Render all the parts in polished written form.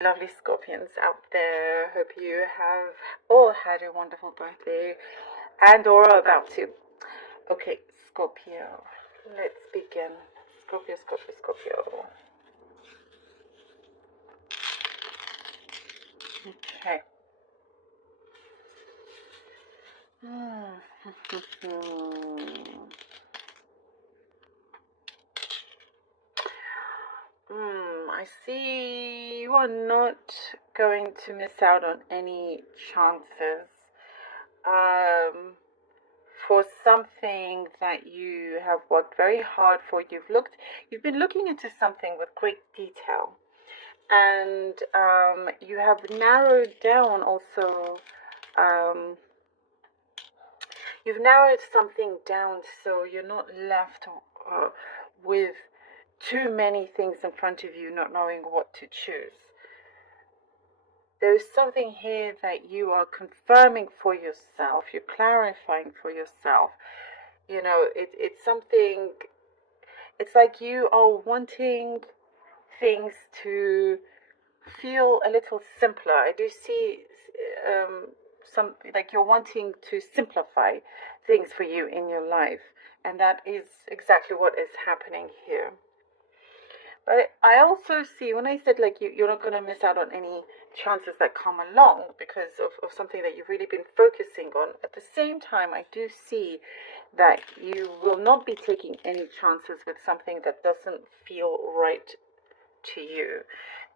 Lovely Scorpions out there. Hope you have all had a wonderful birthday and or are about to. Okay, Scorpio. Let's begin. Scorpio, Scorpio, Scorpio. Okay. I see you are not going to miss out on any chances. For something that you have worked very hard for. You've been looking into something with great detail, and you have narrowed down also. You've narrowed something down so you're not left with too many things in front of you, not knowing what to choose. There's something here that you are confirming for yourself, you're clarifying for yourself. You know, it's something, it's like you are wanting things to feel a little simpler. I do see some, like you're wanting to simplify things for you in your life, and that is exactly what is happening here. But I also see, when I said like you're not going to miss out on any chances that come along because of something that you've really been focusing on, at the same time, I do see that you will not be taking any chances with something that doesn't feel right to you.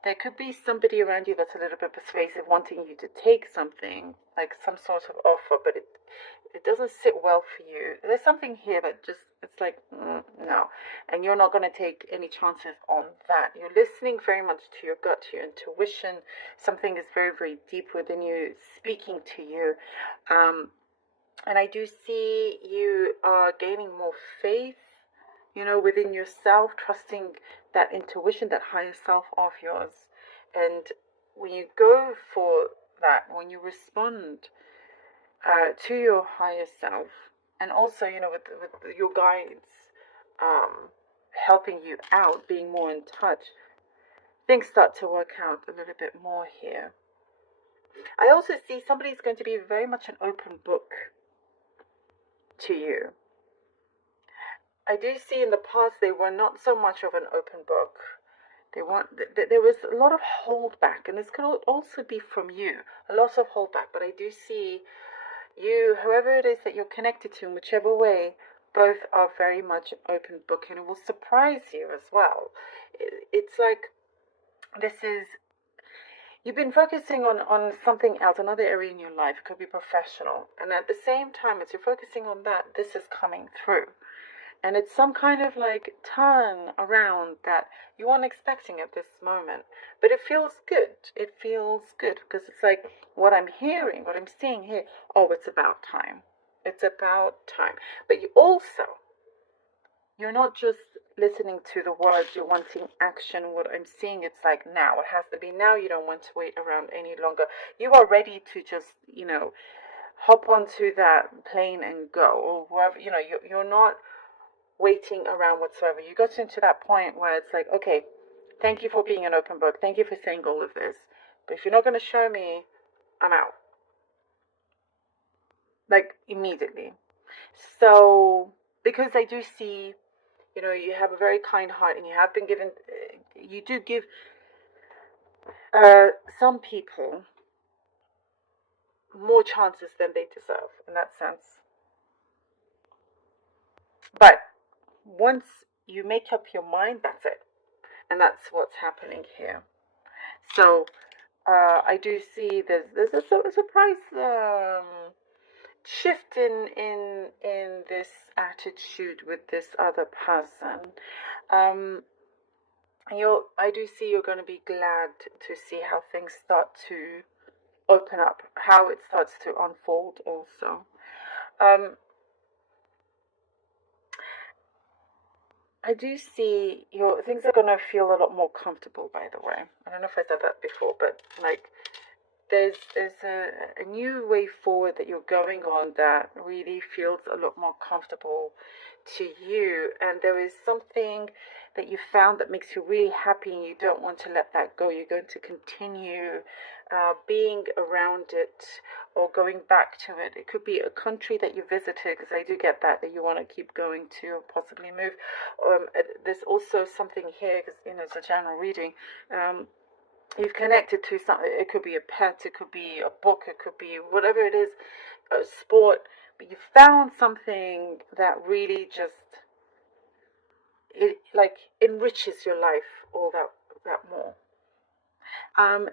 There could be somebody around you that's a little bit persuasive, wanting you to take something, like some sort of offer, but it doesn't sit well for you. There's something here that just, it's like, no. And you're not going to take any chances on that. You're listening very much to your gut, to your intuition. Something is very, very deep within you speaking to you. And I do see you are gaining more faith, you know, within yourself, trusting that intuition, that higher self of yours. And when you go for that, when you respond to your higher self, and also, you know, with your guides helping you out, being more in touch, things start to work out a little bit more here. I also see somebody's going to be very much an open book to you. I do see in the past they were not so much of an open book. There was a lot of holdback, and this could also be from you, a lot of holdback. But I do see you, whoever it is that you're connected to, in whichever way, both are very much an open book, and it will surprise you as well. It's like you've been focusing on something else, another area in your life. It could be professional, and at the same time as you're focusing on that, this is coming through. And it's some kind of like turn around that you weren't expecting at this moment. But it feels good. It feels good because it's like what I'm hearing, what I'm seeing here. Oh, it's about time. It's about time. But you're not just listening to the words, you're wanting action. What I'm seeing, it's like now. It has to be now. You don't want to wait around any longer. You are ready to just, you know, hop onto that plane and go, or wherever, you know, you're not waiting around whatsoever. You got into that point where it's like, okay, thank you for being an open book. Thank you for saying all of this. But if you're not going to show me, I'm out. Like immediately. So, because I do see, you know, you have a very kind heart and you have been given, you do give some people more chances than they deserve in that sense. But once you make up your mind, that's it. And that's what's happening here. So, I do see there's a surprise shift in this attitude with this other person. I do see you're going to be glad to see how things start to open up, how it starts to unfold. Also, I do see your things are going to feel a lot more comfortable. By the way, I don't know if I said that before, but like there's a new way forward that you're going on that really feels a lot more comfortable to you, and there is something that you found that makes you really happy and you don't want to let that go. You're going to continue being around it or going back to it. It could be a country that you visited, because I do get that you want to keep going to or possibly move. There's also something here, because it's a general reading. You've connected to something. It could be a pet, it could be a book, it could be whatever it is, a sport. But you found something that really just enriches your life all that more.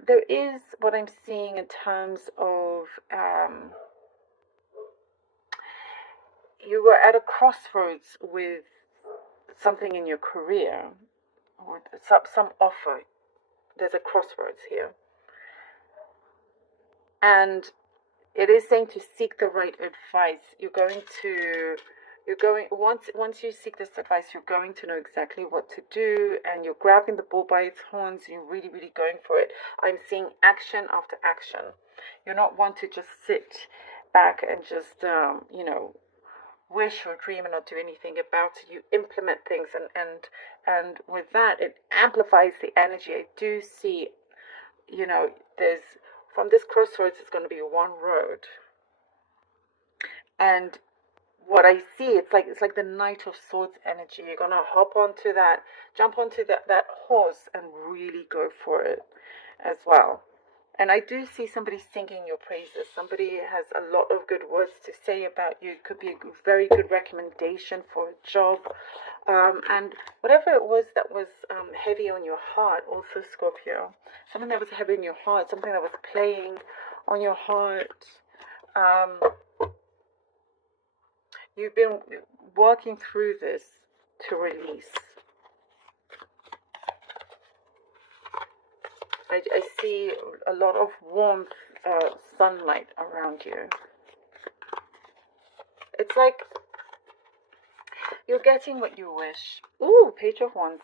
There is what I'm seeing in terms of you were at a crossroads with something in your career, or some offer. There's a crossroads here, and it is saying to seek the right advice. Once you seek this advice, you're going to know exactly what to do, and you're grabbing the bull by its horns. You're really, really going for it. I'm seeing action after action. You're not one to just sit back and just wish or dream and not do anything about it. You implement things, and with that, it amplifies the energy. I do see, there's, from this crossroads, it's going to be one road, and what I see, it's like the Knight of Swords energy. You're gonna jump onto that horse, and really go for it as well. And I do see somebody singing your praises. Somebody has a lot of good words to say about you. It could be a very good recommendation for a job. And whatever it was that was heavy on your heart, also Scorpio, something that was heavy in your heart, something that was playing on your heart. You've been working through this to release. I see a lot of warmth, sunlight around you. It's like you're getting what you wish. Ooh, Page of Wands.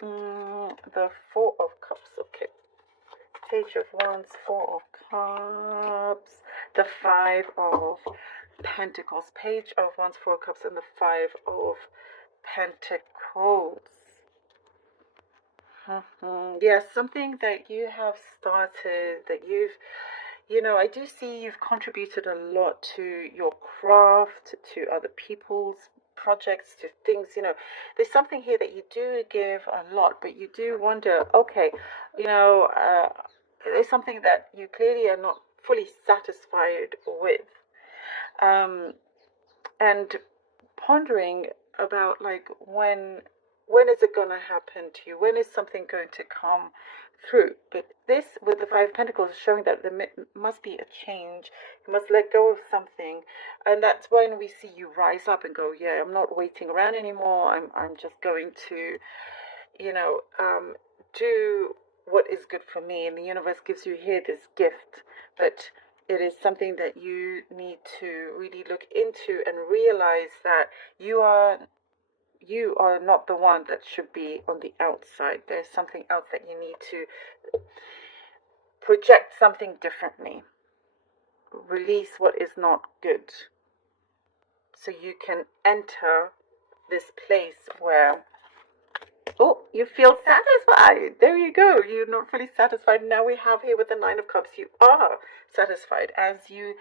The Four of Cups, okay. Page of Wands, Four of Cups, the Five of Pentacles. Page of Wands, Four of Cups, and the Five of Pentacles. Yes, something that you have started, that I do see you've contributed a lot to your craft, to other people's projects, to things, there's something here that you do give a lot, but you do wonder, okay, there's something that you clearly are not fully satisfied with. And pondering about, like, when is it going to happen to you? When is something going to come through? But this, with the Five of Pentacles, is showing that there must be a change. You must let go of something, and that's when we see you rise up and go, yeah, I'm not waiting around anymore. I'm just going to, do what is good for me. And the universe gives you here this gift, but it is something that you need to really look into and realize that you are not the one that should be on the outside. There's something else that you need to project, something differently. Release what is not good, so you can enter this place where, you feel satisfied. There you go. You're not fully satisfied. Now we have here with the Nine of Cups, you are satisfied, as you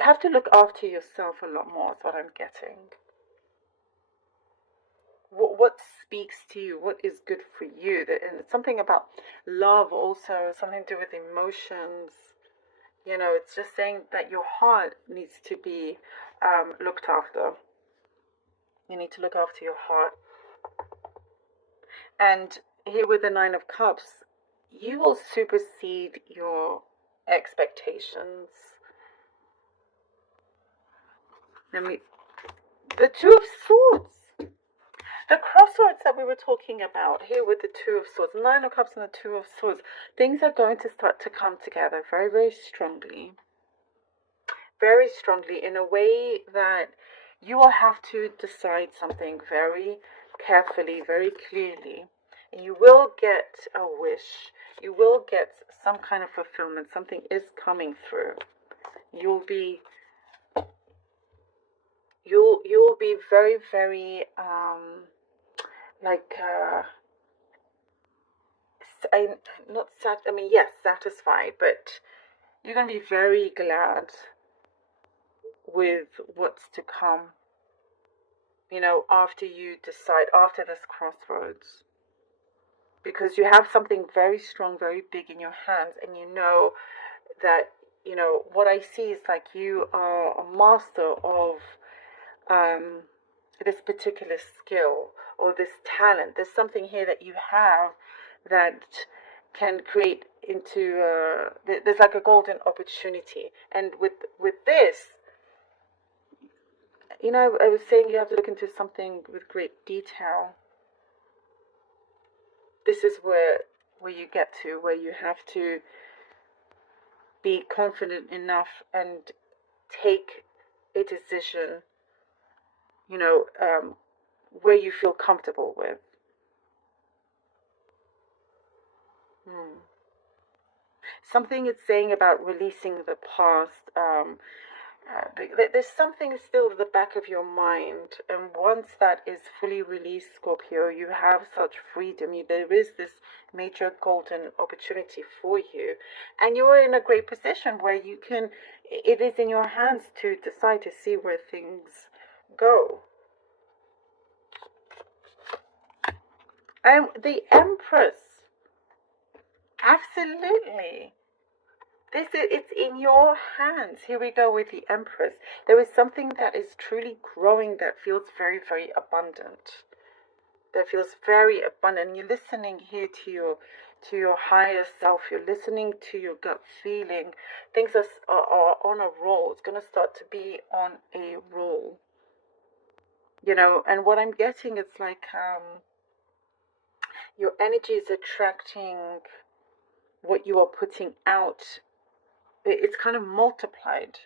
have to look after yourself a lot more, is what I'm getting. What speaks to you? What is good for you? And it's something about love also, something to do with emotions. It's just saying that your heart needs to be looked after. You need to look after your heart. And here with the Nine of Cups, you will supersede your expectations. The Two of Swords. The crossroads that we were talking about here with the Two of Swords, Nine of Cups and the Two of Swords, things are going to start to come together very, very strongly. Very strongly, in a way that you will have to decide something very carefully, very clearly. And you will get a wish. You will get some kind of fulfillment. Something is coming through. You'll be you'll be very, very like I not sat I mean yes, satisfied, but you're gonna be very glad with what's to come, after you decide, after this crossroads, because you have something very strong, very big in your hands, and you know that, what I see is like you are a master of um, this particular skill or this talent. There's something here that you have that can create into, there's like a golden opportunity. And with this, I was saying you have to look into something with great detail. This is where you get to, where you have to be confident enough and take a decision, where you feel comfortable with. Something it's saying about releasing the past. There's something still at the back of your mind, and once that is fully released, Scorpio, you have such freedom. There is this major golden opportunity for you, and you're in a great position where it is in your hands to decide to see where things go. The Empress, absolutely. It's in your hands. Here we go with the Empress. There is something that is truly growing that feels very, very abundant. That feels very abundant. You're listening here to your higher self. You're listening to your gut feeling. Things are on a roll. It's going to start to be on a roll. And what I'm getting, it's like your energy is attracting what you are putting out. It's kind of multiplied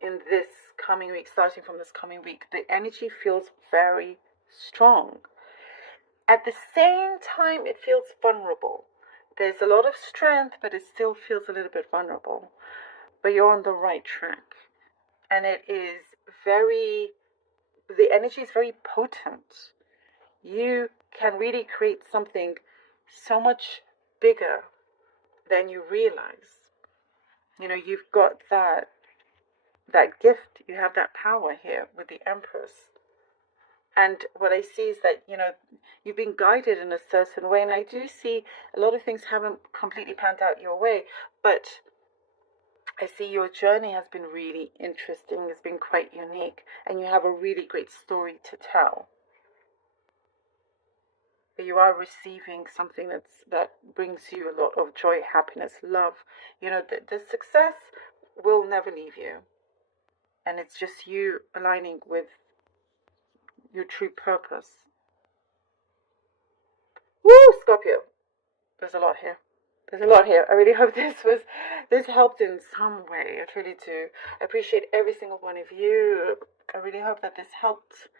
in this coming week, starting from this coming week. The energy feels very strong. At the same time, it feels vulnerable. There's a lot of strength, but it still feels a little bit vulnerable. But you're on the right track. And the energy is very potent. You can really create something so much bigger than you realize. You've got that gift. You have that power here with the Empress. And what I see is that, you've been guided in a certain way. And I do see a lot of things haven't completely panned out your way. But I see your journey has been really interesting. It's been quite unique. And you have a really great story to tell. But you are receiving something that brings you a lot of joy, happiness, love. The success will never leave you. And it's just you aligning with your true purpose. Woo, Scorpio. There's a lot here. I really hope this helped in some way. I truly do. I appreciate every single one of you. I really hope that this helped.